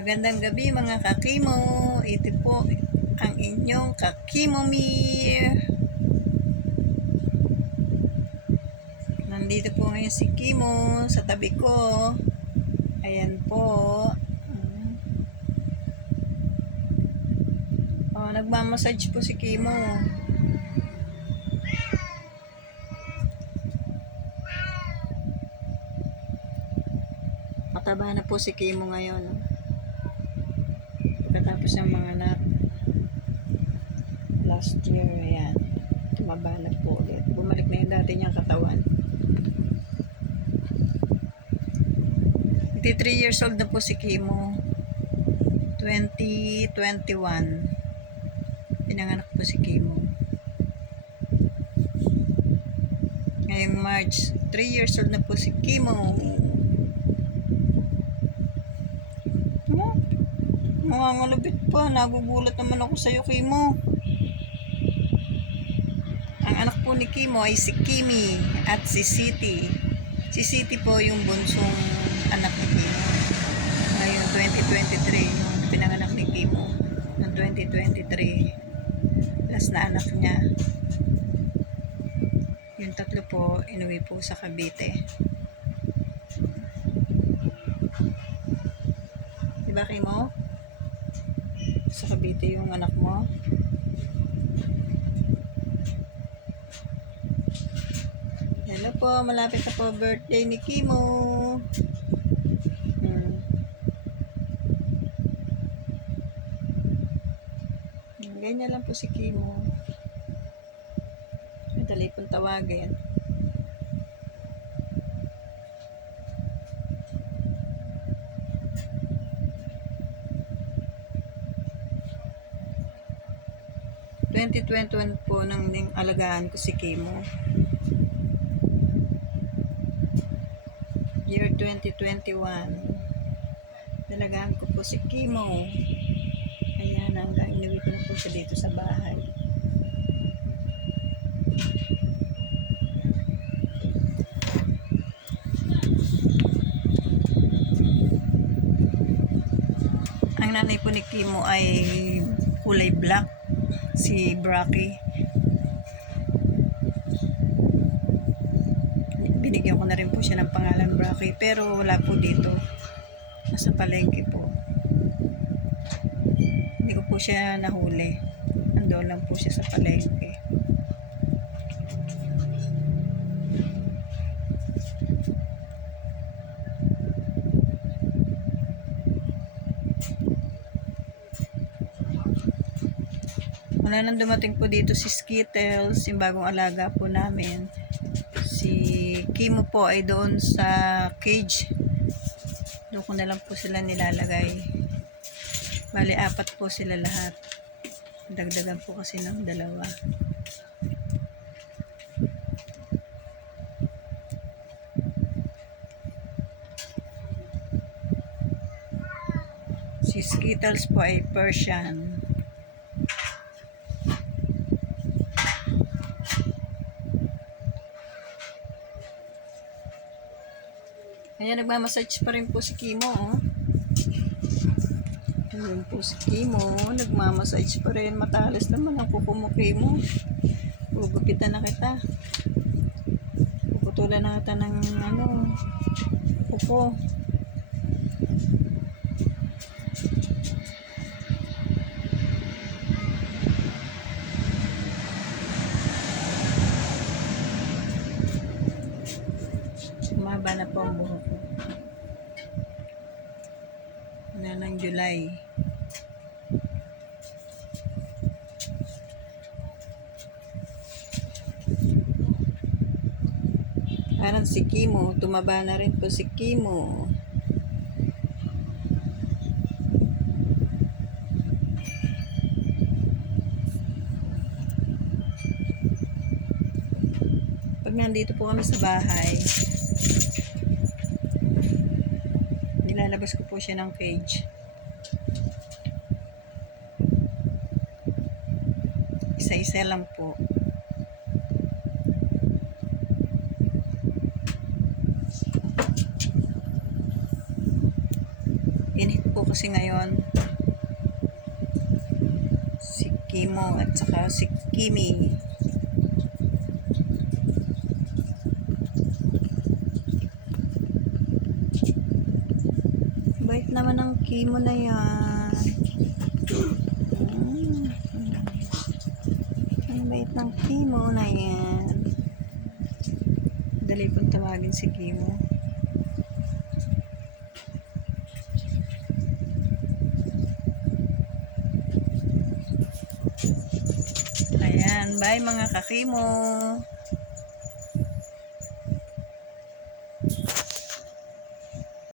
Magandang gabi mga kakimo. Ito po ang inyong kakimomir. Nandito po ngayon si Kimo sa tabi ko. Ayan po. Oh, nagmamassage po si Kimo. Mataba na po si Kimo ngayon. Pagkatapos ng mga anak last year, ayan, tumaba na po ulit. Bumalik na yung dati niyang katawan. 83 years old na po si Kimo. 2021. Pinanganak po si Kimo. Ngayong March, 3 years old na po si Kimo. Mo? Nangangalabit pa. Nagugulat naman ako sa'yo, Kimo. Ang anak po ni Kimo ay si Kimi at si City. Si City po yung bunsong anak ni Kimo. Ngayon, 2023, yung pinanganak ni Kimo. Noong 2023. Last na anak niya. Yung tatlo po, inuwi po sa Cavite. Diba, Kimo? Sa Cavite yung anak mo. Hello po, malapit na po birthday ni Kimo. Hmm. Ganyan lang po si Kimo. Madali pong tawagin. Twenty twenty one po nang alagaan ko si Kimo. Year 2021. Dalagaan ko po si Kimo. Ayan, hanggang inuwi ko na po siya dito sa bahay. Ang nanay po ni Kimo ay kulay black. Si Bracky. binigyan ko na rin po siya ng pangalan Bracky pero wala po dito. Nasa palengke po. Hindi ko po siya nahuli. Nandoon lang po siya sa palengke wala nang dumating po dito si Skittles yung bagong alaga po namin si Kimo po ay doon sa cage. Doon ko na lang po sila nilalagay. Bali, apat po sila lahat. Dagdagan po kasi ng dalawa. Si Skittles po ay Persian. Ayan, nagmamassage pa rin po si Kimo, oh. Ayan po si Kimo, nagmamassage pa rin. Matalas naman ang kuko mo, Kimo. Gugupitan na kita. Puputulan na kita ng, ano, kuko. Umaba na po ang buhok ko. Na ng July. Parang si Kimo. Tumaba na rin po si Kimo. Pag nandito po kami sa bahay, nilalabas ko po siya ng cage. Isa-isa lang po. Init po kasi ngayon. Si Kimo at saka si Kimi. Bait naman ng Kimo na yan. Bait ng Kimo na yan. Dali pong tawagin si Kimo. Ayan, bye mga kakimo.